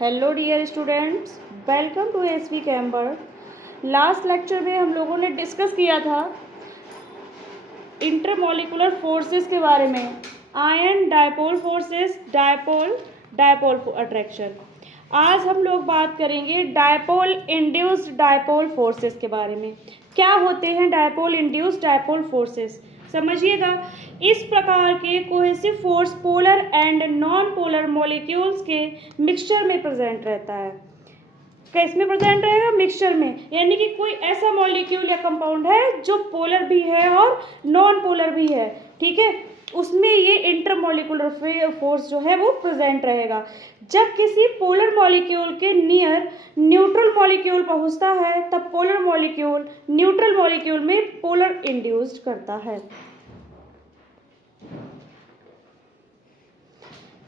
Hello dear students, welcome to SV कैम्बर। Last lecture में हम लोगों ने डिस्कस किया था इंटरमॉलिकुलर फोर्सेस के बारे में, ion dipole forces, dipole attraction. आज हम लोग बात करेंगे डायपोल इंड्यूस्ड डायपोल फोर्सेस के बारे में। क्या होते हैं डायपोल इंड्यूस्ड डायपोल फोर्सेस, समझिएगा। इस प्रकार के cohesive force polar and non polar molecules के मिक्सचर में प्रेजेंट रहता है। किस में प्रेजेंट रहेगा? मिक्सचर में, यानी कि कोई ऐसा मॉलिक्यूल या कंपाउंड है जो पोलर भी है और नॉन पोलर भी है, ठीक है, उसमें ये इंटरमॉलिक्यूलर फोर्स जो है वो प्रेजेंट रहेगा। जब किसी पोलर मॉलिक्यूल के नियर न्यूट्रल मॉलिक्यूल पहुंचता है तब पोलर मॉलिक्यूल न्यूट्रल मॉलिक्यूल में पोलर इंड्यूस्ड करता है,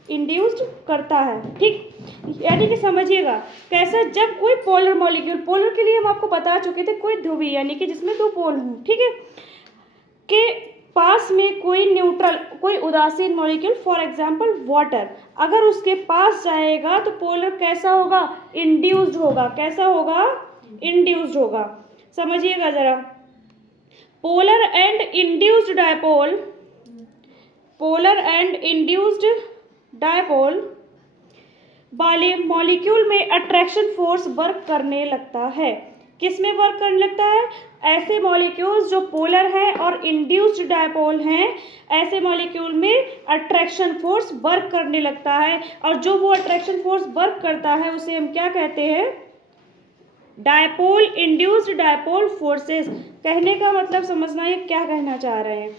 इंड्यूस्ड करता है, ठीक। यानी कि समझिएगा कैसा, जब कोई पोलर मॉलिक्यूल, पोलर के लिए हम आपको बता चुके थे, कोई ध्रुवीय यानी कि जिसमें दो पोल हों, ठीक है, के पास में कोई न्यूट्रल, कोई उदासीन मॉलिक्यूल, फॉर एग्जांपल वाटर, अगर उसके पास जाएगा तो पोलर कैसा होगा? इंड्यूस्ड होगा। कैसा होगा? इंड्यूस्ड होगा। समझिएगा जरा, polar and induced dipole, polar and induced dipole वाले मॉलिक्यूल में अट्रैक्शन फोर्स वर्क करने लगता है। किस में वर्क करने लगता है? ऐसे मॉलिक्यूल्स जो पोलर हैं और इंड्यूस्ड डायपोल हैं, ऐसे मॉलिक्यूल में अट्रैक्शन फोर्स वर्क करने लगता है, और जो वो अट्रैक्शन फोर्स वर्क करता है उसे हम क्या कहते हैं? Dipole induced dipole forces. कहने का मतलब समझना है क्या कहना चाह रहे हैं।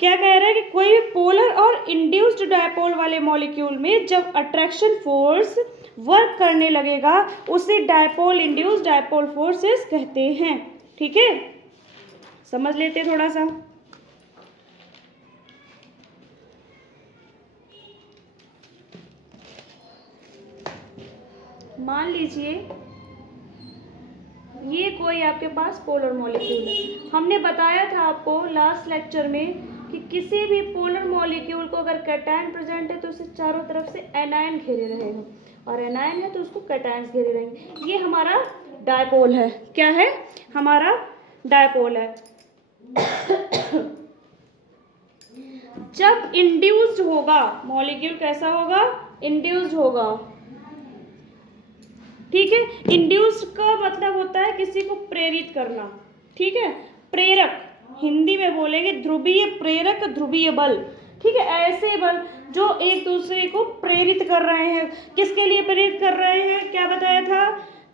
क्या कह रहे हैं कि कोई भी पोलर और इंड्यूस्ड डायपोल वाले मॉलिक्यूल में जब अट्रैक्शन फोर्स वर्क करने लगेगा उसे डायपोल इंड्यूस्ड डायपोल फोर्सेस कहते हैं, ठीक है। समझ लेते हैं थोड़ा सा। मान लीजिए ये कोई आपके पास पोलर मॉलिक्यूल है। हमने बताया था आपको लास्ट लेक्चर में कि किसी भी पोलर मॉलिक्यूल को अगर कैटायन प्रेजेंट है तो उसे चारों तरफ से एनायन घेरे रहेगा, और एनायन है तो उसको कैटायंस घेरे रहेंगे। ये हमारा डायपोल है। क्या है? हमारा डायपोल है। जब इंड्यूस्ड होगा मॉलिक्यूल, कैसा होगा? इंड्यूस्ड होगा, ठीक है। इंड्यूस्ड का मतलब होता है किसी को प्रेरित करना, ठीक है। प्रेरक, हिंदी में बोलेंगे ध्रुवीय प्रेरक, ध्रुवीय बल, ठीक है। ऐसे बल जो एक दूसरे को प्रेरित कर रहे हैं। किसके लिए प्रेरित कर रहे हैं? क्या बताया था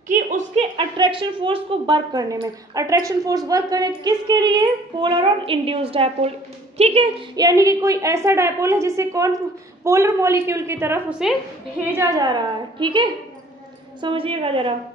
कि उसके अट्रैक्शन फोर्स को वर्क करने में। अट्रैक्शन फोर्स वर्क करने किसके लिए? पोलर और इंड्यूस्ड डायपोल, ठीक है। यानी कि कोई ऐसा डायपोल है जिसे कौन पोलर मॉलिक्यूल की तरफ उसे भेजा जा रहा है, ठीक है। समझिएगा जरा,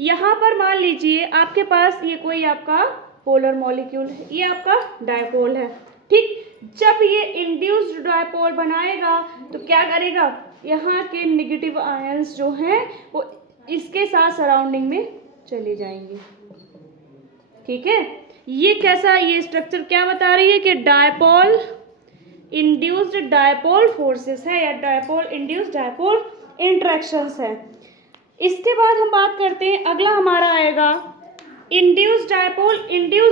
यहाँ पर मान लीजिए आपके पास ये कोई आपका पोलर मॉलिक्यूल है, ये आपका डायपोल है, ठीक। जब ये इंड्यूस्ड डायपोल बनाएगा तो क्या करेगा? यहाँ के नेगेटिव आयंस जो हैं वो इसके साथ सराउंडिंग में चले जाएंगे, ठीक है। ये कैसा, ये स्ट्रक्चर क्या बता रही है कि डायपोल इंड्यूस्ड डायपोल फोर्सेस है या डायपोल इंड्यूस्ड डायपोल इंट्रैक्शंस है। इसके बाद हम बात करते हैं, अगला हमारा आएगा induced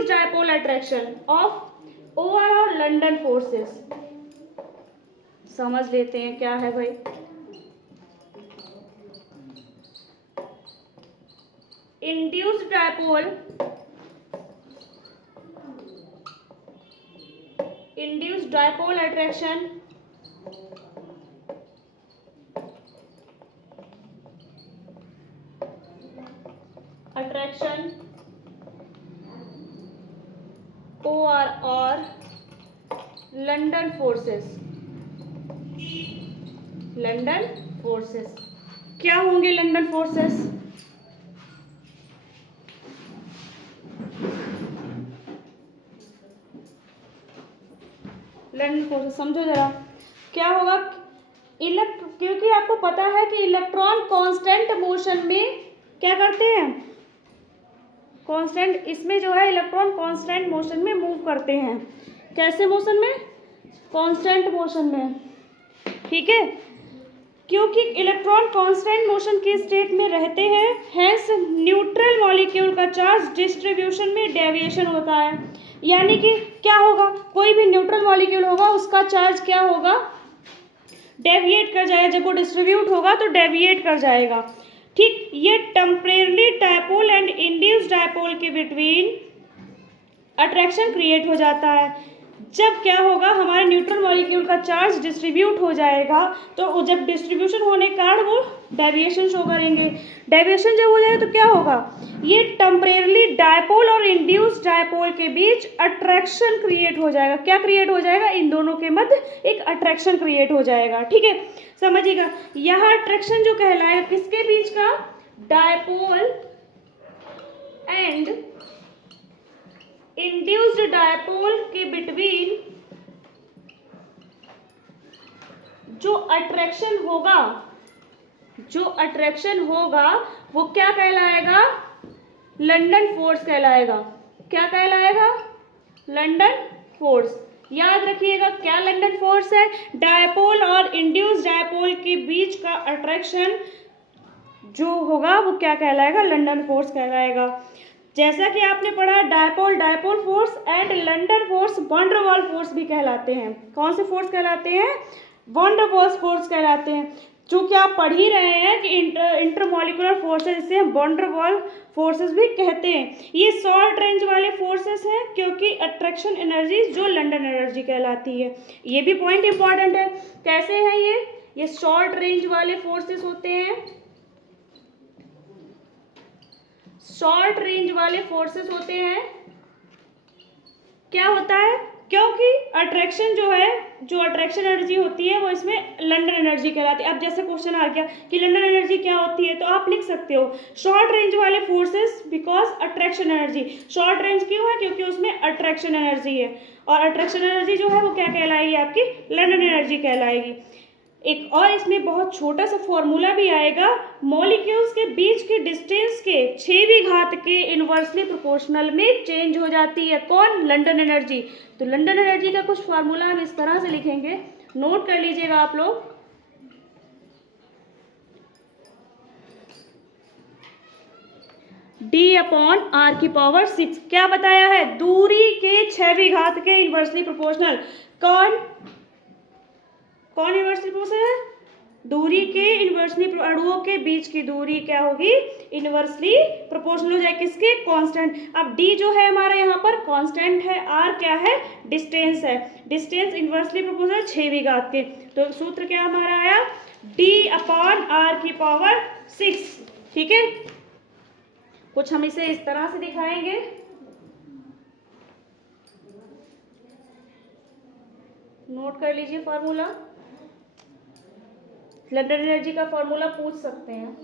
dipole attraction of OR और लंडन फोर्सेस। समझ लेते हैं क्या है भाई। इंड्यूस्ड डायपोल अट्रैक्शन OR और लंडन फोर्सेस। क्या होंगे लंडन फोर्सेस? लंडन फोर्सेस समझो जरा क्या होगा। क्योंकि आपको पता है कि इलेक्ट्रॉन कांस्टेंट मोशन में क्या करते हैं? कांस्टेंट, इसमें जो है इलेक्ट्रॉन कांस्टेंट मोशन में मूव करते हैं। कैसे मोशन में? कांस्टेंट मोशन में, ठीक है। क्यों क्योंकि इलेक्ट्रॉन कांस्टेंट मोशन के स्टेट में रहते हैं, हैंस न्यूट्रल मॉलिक्यूल का चार्ज डिस्ट्रीब्यूशन में डेविएशन होता है। यानी कि क्या होगा, कोई भी न्यूट्रल मॉलिक्यूल होगा उसका चार्ज क्या होगा, डेविएट कर जाएगा, जब वो डिस्ट्रीब्यूट होगा तो डेविएट कर जाएगा। ठीक, ये temporary dipole and induced dipole के बिटवीन अट्रैक्शन क्रिएट हो जाता है। जब क्या होगा, हमारे न्यूट्रल मॉलिक्यूल का चार्ज डिस्ट्रीब्यूट हो जाएगा तो जब डिस्ट्रीब्यूशन होने के कारण वो डेविएशन शो करेंगे। डेविएशन जब हो जाएगा तो क्या होगा, ये टेम्परेरी डायपोल और इंड्यूस्ड डायपोल के बीच अट्रैक्शन क्रिएट हो जाएगा। क्या क्रिएट हो जाएगा, इन दोनों के मध्य एक अट्रैक्शन क्रिएट हो जाएगा। ठीक है, समझिएगा, यह अट्रैक्शन जो कहलाएगा किसके बीच का, डायपोल एंड इंड्यूस्ड डायपोल के बिटवीन जो अट्रैक्शन होगा वो क्या कहलाएगा, लंदन फोर्स कहलाएगा। क्या कहलाएगा, लंदन फोर्स। याद रखिएगा क्या लंदन फोर्स है, डायपोल और इंड्यूस्ड डायपोल के बीच का अट्रैक्शन जो होगा वो क्या कहलाएगा, लंदन फोर्स कहलाएगा। जैसा कि आपने पढ़ा, dipole force and London force van der Waals force भी कहलाते हैं। कौन से फोर्स कहलाते हैं, वैन डर वाल्स फोर्स कहलाते हैं। जो कि आप पढ़ ही रहे हैं कि इंटरमॉलिकुलर फोर्सेस, इसे हम वैन डर वाल्स फोर्सेस भी कहते हैं। ये शॉर्ट रेंज वाले फोर्सेस हैं क्योंकि अट्रैक्शन एनर्जी जो लंदन एनर्जी कहलाती है। ये भी पॉइंट इंपॉर्टेंट है। कैसे हैं ये शॉर्ट रेंज वाले फोर्सेस होते हैं, शॉर्ट रेंज वाले फोर्सेस होते हैं। क्या होता है, क्योंकि अट्रैक्शन जो है, जो अट्रैक्शन एनर्जी होती है वो इसमें लंदन एनर्जी कहलाती है। अब जैसे क्वेश्चन आ गया कि लंदन एनर्जी क्या होती है, तो आप लिख सकते हो शॉर्ट रेंज वाले forces because attraction energy. Short range क्यों है, क्योंकि उसमें अट्रैक्शन एनर्जी है, और अट्रैक्शन एनर्जी जो है वो क्या कहलाएगी, आपकी लंदन एनर्जी कहलाएगी। एक और इसमें बहुत छोटा सा फॉर्मूला भी आएगा, मॉलिक्यूल्स के बीच के डिस्टेंस के 6वीं घात के इनवर्सली प्रोपोर्शनल में चेंज हो जाती है। कौन, लंदन एनर्जी। तो लंदन एनर्जी का कुछ फार्मूला हम इस तरह से लिखेंगे, नोट कर लीजिएगा आप लोग। D/r⁶ क्या बताया है, दूरी के 6वीं घात के इनवर्सली प्रोपोर्शनल। कौन इनवर्सली प्रोपोर्शनल है, दूरी के इनवर्सली, अणुओं के बीच की दूरी क्या होगी, इनवर्सली प्रोपोर्शनल हो जाए किसके, कांस्टेंट। अब डी जो है हमारा यहाँ पर कांस्टेंट है, आर क्या है, डिस्टेंस है। डिस्टेंस इनवर्सली प्रोपोर्शनल 6वीं घात के, तो सूत्र क्या हमारा आया, D/r⁶। ठीक है, कुछ हम इसे इस तरह से दिखाएंगे, नोट कर लीजिए फार्मूला। लंदन एनर्जी का फॉर्मूला पूछ सकते हैं।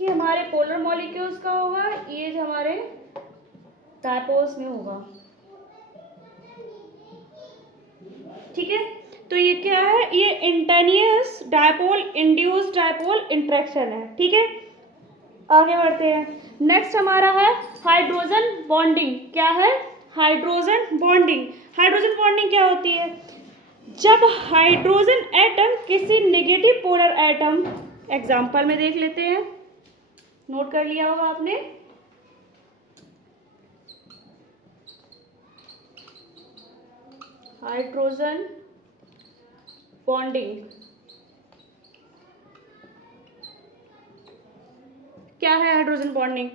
ये हमारे पोलर मॉलिक्यूल्स का होगा, ये हमारे डायपोल्स में होगा। ठीक है, तो ये क्या है, ये इंटेनियस डायपोल इंड्यूस्ड डायपोल इंटरेक्शन है। ठीक है, आगे बढ़ते हैं। नेक्स्ट हमारा है हाइड्रोजन बॉन्डिंग। क्या है, हाइड्रोजन बॉन्डिंग। हाइड्रोजन बॉन्डिंग क्या होती है, जब हाइड्रोजन एटम किसी नेगेटिव पोलर एटम, एग्जाम्पल में देख लेते हैं, नोट कर लिया होगा आपने, हाइड्रोजन बॉन्डिंग क्या है, हाइड्रोजन बॉन्डिंग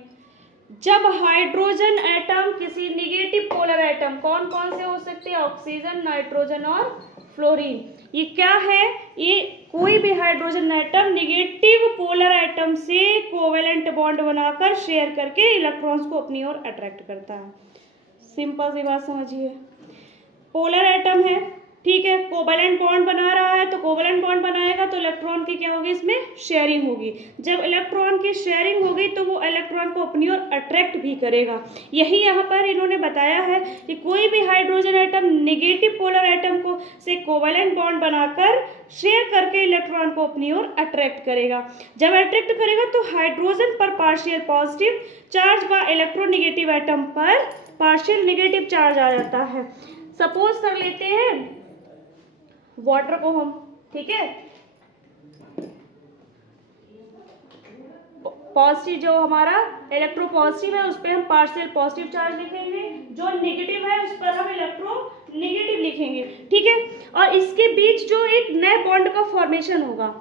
जब हाइड्रोजन एटम किसी निगेटिव पोलर एटम, कौन कौन से हो सकते हैं, ऑक्सीजन, नाइट्रोजन और फ्लोरीन। ये क्या है, ये कोई भी hydrogen atom negative polar atom से कोवेलेंट बॉन्ड बनाकर शेयर करके इलेक्ट्रॉन्स को अपनी ओर अट्रैक्ट करता है। सिंपल सी बात समझिए, पोलर एटम है, ठीक है, कोवेलेंट बॉन्ड बना रहा है, तो कोवेलेंट बॉन्ड बनाएगा तो इलेक्ट्रॉन की क्या होगी, इसमें शेयरिंग होगी। जब इलेक्ट्रॉन की शेयरिंग होगी तो वो इलेक्ट्रॉन को अपनी ओर अट्रैक्ट भी करेगा। यही यहाँ पर इन्होंने बताया है कि कोई भी hydrogen atom negative polar atom को से कोवेलेंट बॉन्ड बनाकर शेयर करके इलेक्ट्रॉन को अपनी ओर अट्रैक्ट करेगा। जब अट्रैक्ट करेगा तो हाइड्रोजन पर पार्शियल पॉजिटिव चार्ज व इलेक्ट्रोनेगेटिव एटम पर पार्शियल नेगेटिव चार्ज आ जाता है। सपोज कर लेते हैं वाटर को हम, ठीक है, पॉजिटिव जो हमारा इलेक्ट्रो पॉजिटिव है उस पर हम पार्शियल पॉजिटिव चार्ज लिखेंगे, जो नेगेटिव है उस पर हम इलेक्ट्रो नेगेटिव लिखेंगे, ठीक है। और इसके बीच जो एक नए बॉन्ड का फॉर्मेशन होगा,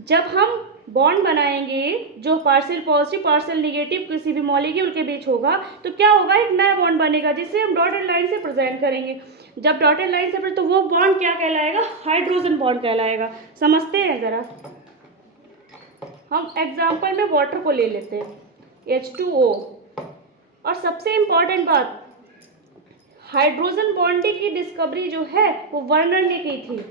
जब हम बॉन्ड बनाएंगे जो पार्शियल पॉजिटिव पार्शियल नेगेटिव किसी भी मॉलिक्यूल के बीच होगा, तो क्या होगा, एक नया बॉन्ड बनेगा जिसे हम डॉटेड लाइन से प्रेजेंट करेंगे। जब डॉटेड लाइन से तो वो बॉन्ड क्या कहलाएगा, हाइड्रोजन बॉन्ड कहलाएगा। समझते हैं जरा, हम एग्जाम्पल में वाटर को ले लेते हैं H2O। और सबसे इम्पॉर्टेंट बात, हाइड्रोजन बॉन्डिंग की डिस्कवरी जो है वो वर्नर ने की थी।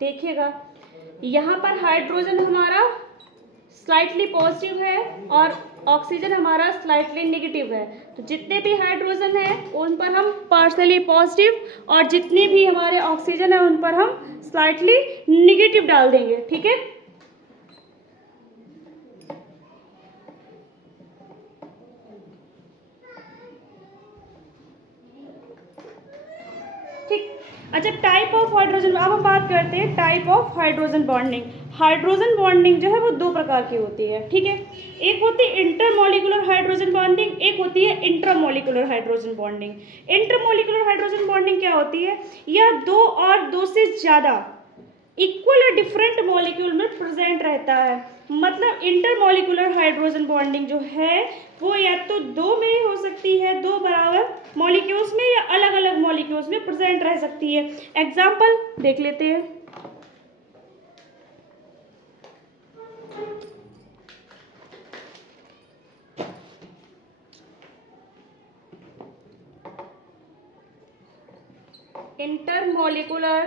देखिएगा यहाँ पर हाइड्रोजन हमारा स्लाइटली पॉजिटिव है और ऑक्सीजन हमारा स्लाइटली नेगेटिव है। तो जितने भी हाइड्रोजन हैं उन पर हम पार्शियली पॉजिटिव और जितने भी हमारे ऑक्सीजन है उन पर हम स्लाइटली नेगेटिव डाल देंगे, ठीक है। ठीक, अच्छा, टाइप ऑफ हाइड्रोजन, अब हम बात करते हैं type of hydrogen bonding. Hydrogen bonding जो है वो दो प्रकार की होती है, ठीक है। एक होती है इंटरमॉलिक्यूलर हाइड्रोजन बॉन्डिंग, एक होती है intramolecular hydrogen bonding. Intermolecular hydrogen bonding क्या होती है, यह दो और दो से ज़्यादा इक्वल या डिफरेंट मॉलिक्यूल में प्रेजेंट रहता है। मतलब इंटरमॉलिक्यूलर हाइड्रोजन बॉन्डिंग जो है वो या तो दो में हो सकती है, दो बराबर मॉलिक्यूल्स में, या अलग अलग मॉलिक्यूल्स में प्रेजेंट रह सकती है। एग्जाम्पल देख लेते हैं। Intermolecular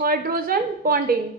hydrogen bonding,